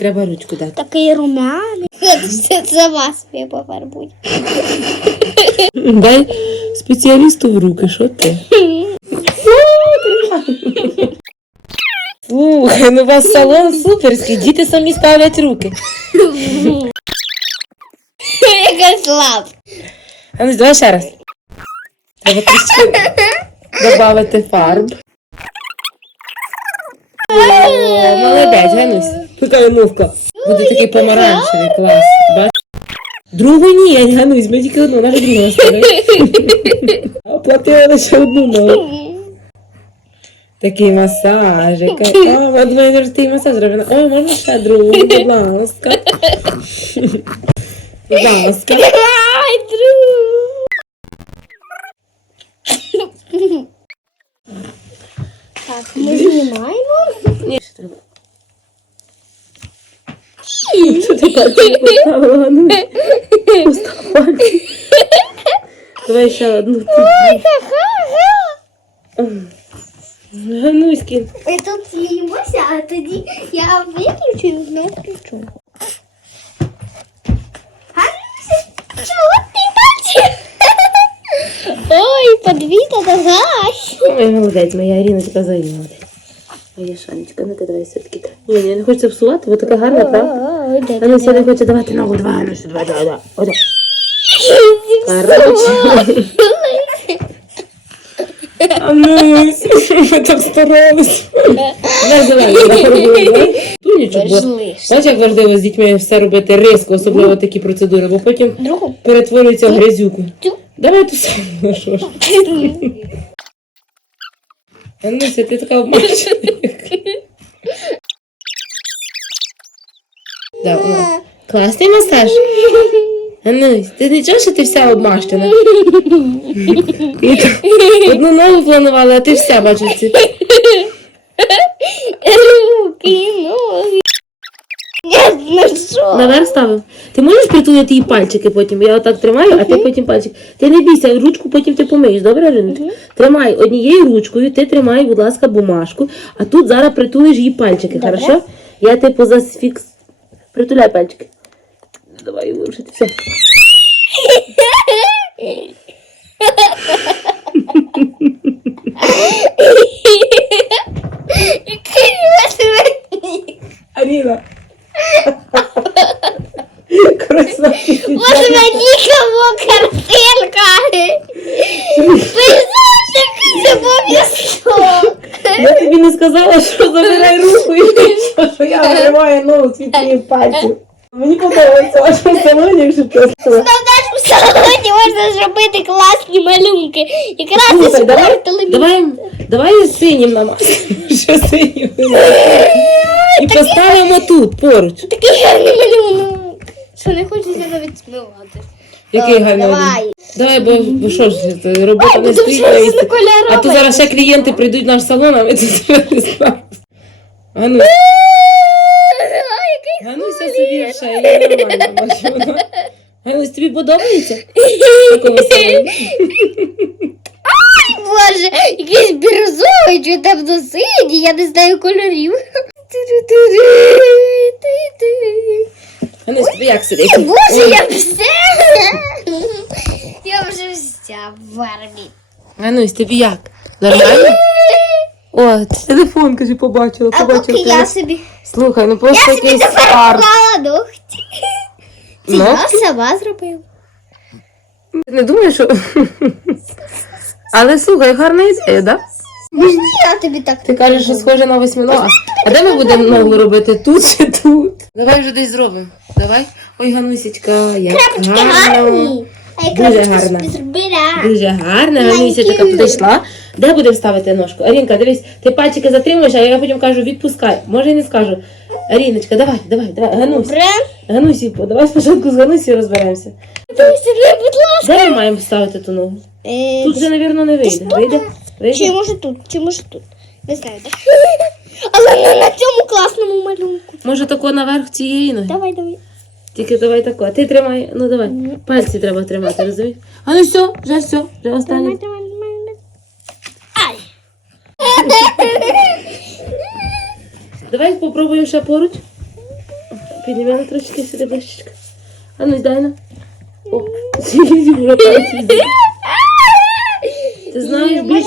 Треба ручку дати. Такий румяний. Це за вас я пофарбую. Дай спеціалісту в руки, що ти? Слухай, ну у вас салон суперський, діти самі ставлять руки. Яка слаб. А ну давай ще раз. Треба трішки додати фарб. Молодець, Ганусь. Така мовка. Буде такий помаранчевий клас. Бач? Другу ні, Ганусь, ми тільки одну, навіть другу наставили. Оплатила лише одну мову. Такий масажик. О, от мене ж ти масаж зробила. О, можна ще другу, будь ласка. Будь ласка. Ай, друг. Так, ми знімаємо. Ні, треба. Давай ще одну. Гануськін. Ми тут сміємося, а тоді я виключу і знову включу. Гануся, чого ти бачиш? Ой, подвійка догась. Ой, молодець, моя Іриночка взагалі молодець. Моя Шанечка, ну ти давай все-таки. Ні, ні, не хочеться псувати, бо така гарна, правда? Ой, А ну все не хоче давати ногу, давай, ну що, давай, давай, давай. Оде. Короче. А ну, ми так старались. Давай, давай, давай. Ну нічого, Важливо. Бачиш, як важливо з дітьми все робити різко, особливо такі процедури, бо потім Другу. перетворюється в грязюку. Давай ту саму, що ж. Ануся, ти така обманчива. Да, о. Класний масаж. Анусь, ти нічого, що ти вся обмащена? Одну ногу планувала, а ти вся бачиш. ці. Руки, ноги. Я ну що? Наверх ставив. Ти можеш притулити її пальчики потім? Я отак тримаю, а ти потім пальчик. Ти не бійся, ручку потім ти помиєш, добре, Риночка? Тримай однією ручкою, ти тримай, будь ласка, бумажку, а тут зараз притулиш її пальчики, Добре. хорошо? Я типу засфікс. Притуляй пальчики. Давай вирушити. Все. Який восьминіг. Аріна. Красавчик. Картинка. Пейзажик це обов'язково. Я тобі не сказала, що забирай руку і що, що я тримаю ногу з твоїх пальців. Мені подобається в вашому салоні, якщо чесно. Там теж у салоні можна зробити класні малюнки. Якраз Слухай, давай, іспортили мені. давай, давай синім намазаємо. Що синім? І поставимо тут, поруч. Такий гарний малюнок. Що не хочеться навіть смивати. Який гарний. давай. Давай, бо, бо що ж, це робота не стоїть накольоровувати. А то зараз ще клієнти прийдуть в наш салон, а ми тут не знаємо. А ну, Гануся собі ще, я нормально бачу. вона. Ганусь, тобі подобається? В такому салоні? Боже, якийсь бірюзовий чи темно-синій, я не знаю кольорів. Ганусь, тобі як сидить? Боже, я вся. Я вже вся в армії. Ганусь, тобі як? Нормально? О, телефон, кажу, побачила, А поки побачила. я собі. Слухай, ну Я просто собі якийсь тепер арт. ногті. Це я сама зробила. Не думаєш, що... Але слухай, гарна ідея, да? Можна я тобі так? Ти кажеш, що схоже на восьминога. А де ми будемо ногу робити? Тут чи тут? Давай вже десь зробимо. Давай. Ой, Ганусечка, як Крапочки гарно. гарні. А я Дуже крапочки гарно. собі зробила. Дуже гарна, Ганусечка Маленький. підійшла. Де будемо ставити ножку? Арінка, дивись, ти пальчики затримуєш, а я потім кажу, відпускай. Може і не скажу. Аріночка, давай, давай, давай. Ганусь. Добре. Ганусі, давай спочатку з Ганусі розберемося. Дивіться, будь ласка. Де ми маємо ставити ту ногу? Е, Тут вже, мабуть, не вийде. Вийде? Чи може тут, чи може тут. Не знаю, де. Але не на цьому класному малюнку. Може тако наверх цієї ноги? Давай, давай. Тільки давай тако. Ти тримай, ну давай. Пальці треба тримати, розумієш? А ну все, вже все, вже останнє. Ай. Давай попробуємо ще поруч. піднімемо трошки сюди ближче. А ну дай на. О, вже пальці. Ти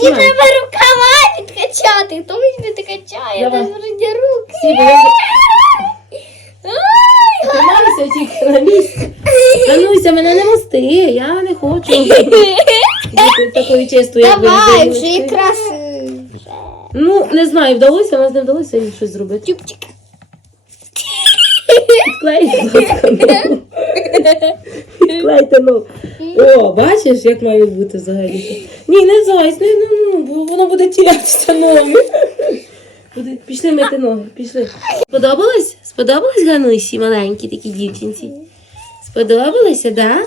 більш треба рукава підкачати. Хто мені не качає? Я там вроді руки. Тримайся тільки на місці. Дануся, мене не мости, я не хочу. Бути такою чистою, як ви Давай, вже якраз. е, Ну, не знаю, вдалося, але не вдалося їй щось зробити. Чупчик. Підклейте, будь ласка, ногу. Підклейте ногу. О, бачиш, як має бути взагалі. Ні, не зайць, не, ну, ну, бо воно буде тірятися ноги. Буде- Пішли мити ноги, пішли. Сподобалось? Сподобалось Ганусі, маленькій такій дівчинці? Сподобалося? Да?